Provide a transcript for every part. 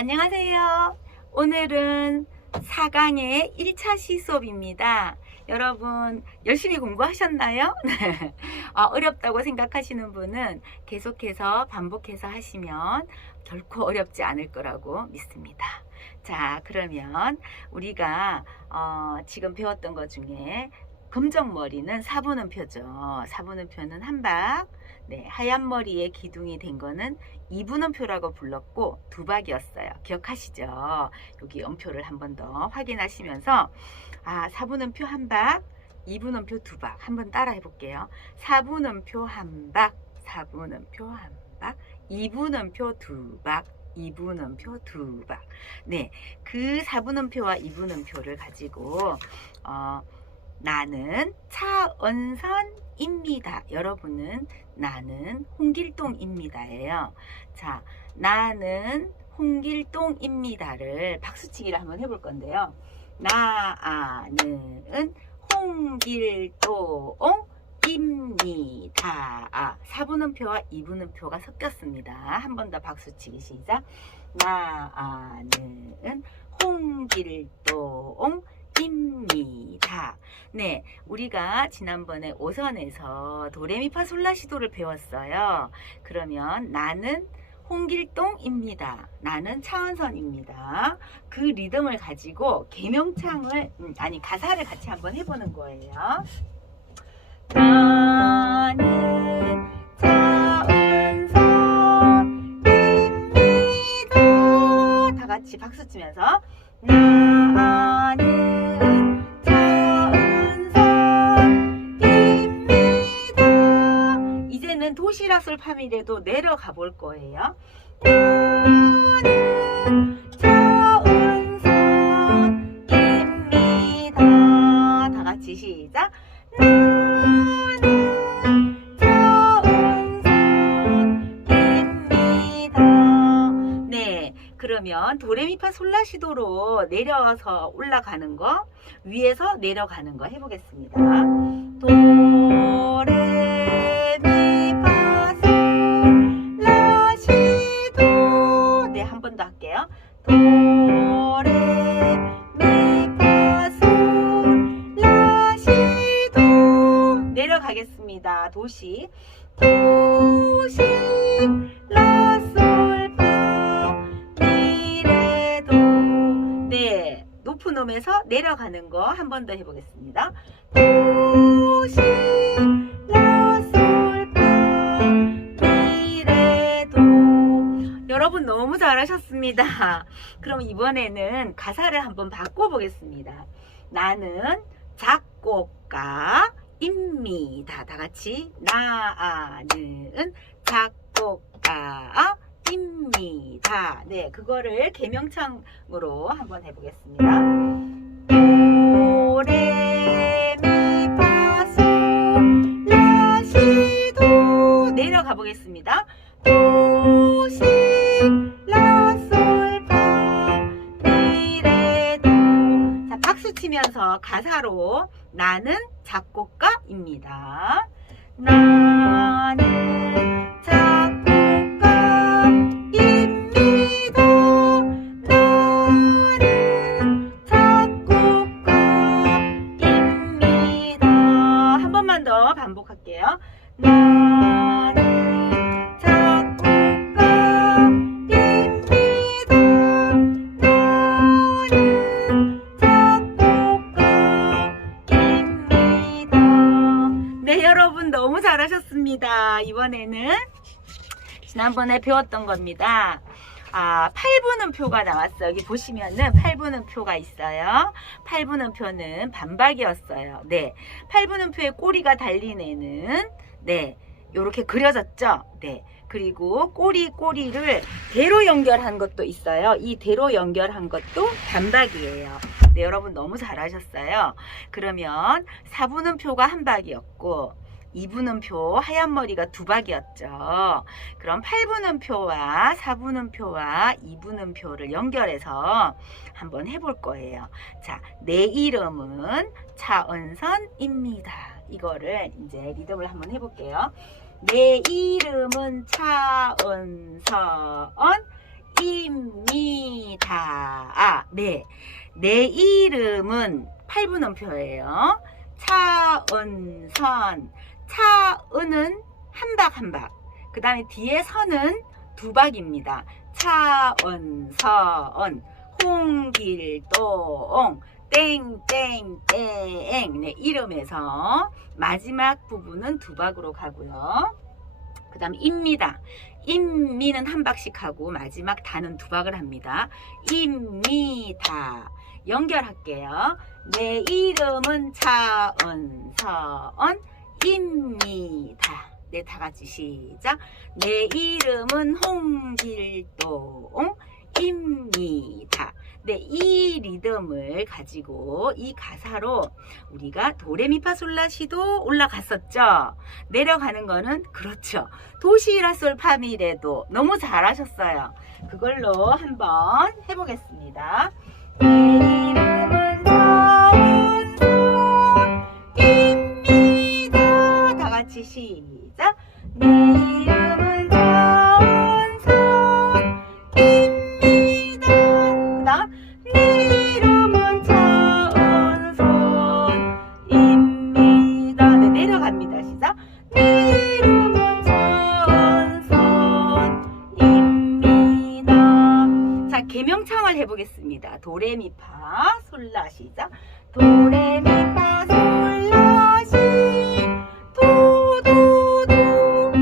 안녕하세요. 오늘은 4강의 1차 시 수업입니다. 여러분 열심히 공부하셨나요? 네. 아, 어렵다고 생각하시는 분은 계속해서 반복해서 하시면 결코 어렵지 않을 거라고 믿습니다. 자, 그러면 우리가 어, 지금 배웠던 것 중에 검정머리는 사분음표죠. 사분음표는 한박, 네, 하얀 머리에 기둥이 된 거는 이분음표라고 불렀고 두박이었어요. 기억하시죠? 여기 음표를 한 번 더 확인하시면서 아, 사분음표 한박, 이분음표 두박 한번 따라 해 볼게요. 사분음표 한박, 사분음표 한박, 이분음표 두박, 이분음표 두박. 네, 그 사분음표와 이분음표를 가지고 어, 나는 차언선입니다. 여러분은 나는 홍길동입니다예요. 자, 나는 홍길동입니다를 박수치기를 한번 해볼 건데요. 나는 홍길동입니다. 아, 사분음표와 이분음표가 섞였습니다. 한 번 더 박수치기 시작. 나는 홍길동. 네, 우리가 지난번에 오선에서 도레미파솔라시도를 배웠어요. 그러면 나는 홍길동입니다. 나는 차원선입니다. 그 리듬을 가지고 개명창을 음, 아니 가사를 같이 한번 해보는 거예요. 나는 차원선입니다. 다 같이 박수 치면서 나는 도시락 솔파미레도 내려가 볼 거예요. 다 같이 시작. 네. 그러면 도레미파 솔라시도로 내려와서 올라가는 거 위에서 내려가는 거 해보겠습니다. 내려가겠습니다. 도시 도시 라솔파 미래도 네 높은 음에서 내려가는 거 한 번 더 해보겠습니다. 도시 라솔파 미래도 여러분 너무 잘하셨습니다. 그럼 이번에는 가사를 한번 바꿔보겠습니다. 나는 작곡가 입니다. 다 같이 나는 작곡가. 입니다. 네, 그거를 개명창으로 한번 해보겠습니다. 도레미파솔라시도 내려가 보겠습니다. 도시 라솔파 미래도 자 박수 치면서 가사로 나는 작곡가입니다. 나는 이번에는 지난번에 배웠던 겁니다. 아, 8분음표가 나왔어요. 여기 보시면은 8분음표가 있어요. 8분음표는 반박이었어요. 네. 8분음표의 꼬리가 달린 애는 네. 요렇게 그려졌죠? 네. 그리고 꼬리 꼬리를 대로 연결한 것도 있어요. 이 대로 연결한 것도 반박이에요. 네, 여러분 너무 잘하셨어요. 그러면 4분음표가 한 박이었고 2분음표 하얀 머리가 두 박이었죠. 그럼 8분음표와 4분음표와 2분음표를 연결해서 한번 해볼 거예요. 자, 내 이름은 차은선입니다. 이거를 이제 리듬을 한번 해볼게요. 내 이름은 차은선 입니다. 아, 네. 내 이름은 8분음표예요. 차은선. 차은은 한 박 한 박. 그 다음에 뒤에 선은 두 박입니다. 차은선. 홍길동. 땡땡땡. 네, 이름에서 마지막 부분은 두 박으로 가고요. 그 다음 입니다. 입미는 한 박씩 하고 마지막 다는 두 박을 합니다. 입니다. 연결할게요. 내 이름은 차은서언 입니다. 네, 다 같이 시작. 내 이름은 홍길동입니다. 네, 이 리듬을 가지고 이 가사로 우리가 도레미파솔라시도 올라갔었죠. 내려가는 거는 그렇죠. 도시라솔 파미레도 너무 잘하셨어요. 그걸로 한번 해보겠습니다. 내 도레미파 솔라 시작. 도레미파 솔라 시 도도도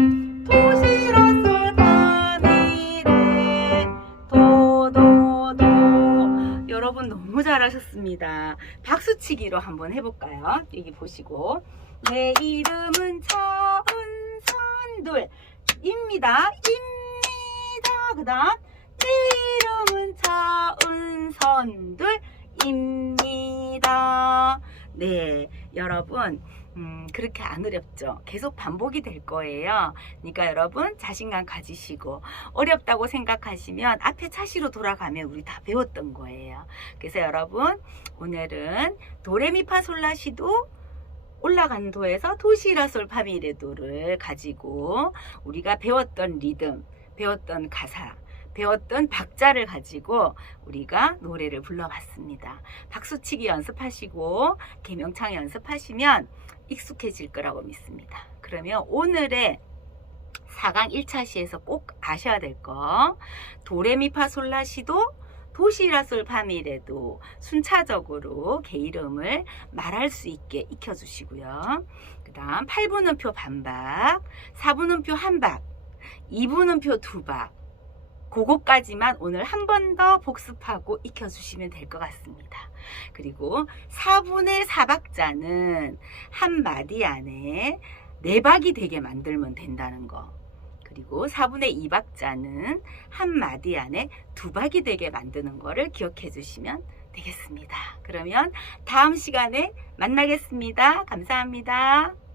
도시라솔 파미레 도도도 여러분 너무 잘하셨습니다. 박수치기로 한번 해볼까요? 여기 보시고 내 이름은 차은선돌 입니다. 입니다. 그 다음 내 이름은 차은 선돌입니다. 네, 여러분 음, 그렇게 안 어렵죠. 계속 반복이 될 거예요. 그러니까 여러분 자신감 가지시고 어렵다고 생각하시면 앞에 차시로 돌아가면 우리 다 배웠던 거예요. 그래서 여러분 오늘은 도레미파솔라시도 올라간 도에서 도시라솔 파미레도를 가지고 우리가 배웠던 리듬, 배웠던 가사, 배웠던 박자를 가지고 우리가 노래를 불러봤습니다. 박수치기 연습하시고 개명창 연습하시면 익숙해질 거라고 믿습니다. 그러면 오늘의 4강 1차 시에서 꼭 아셔야 될 거. 도레미파솔라시도 도시라솔 파미레도 순차적으로 개 이름을 말할 수 있게 익혀주시고요. 그 다음 8분음표 반박, 4분음표 한박, 2분음표 두박. 그거까지만 오늘 한 번 더 복습하고 익혀주시면 될 것 같습니다. 그리고 4분의 4박자는 한 마디 안에 네 박이 되게 만들면 된다는 거. 그리고 4분의 2박자는 한 마디 안에 두 박이 되게 만드는 거를 기억해 주시면 되겠습니다. 그러면 다음 시간에 만나겠습니다. 감사합니다.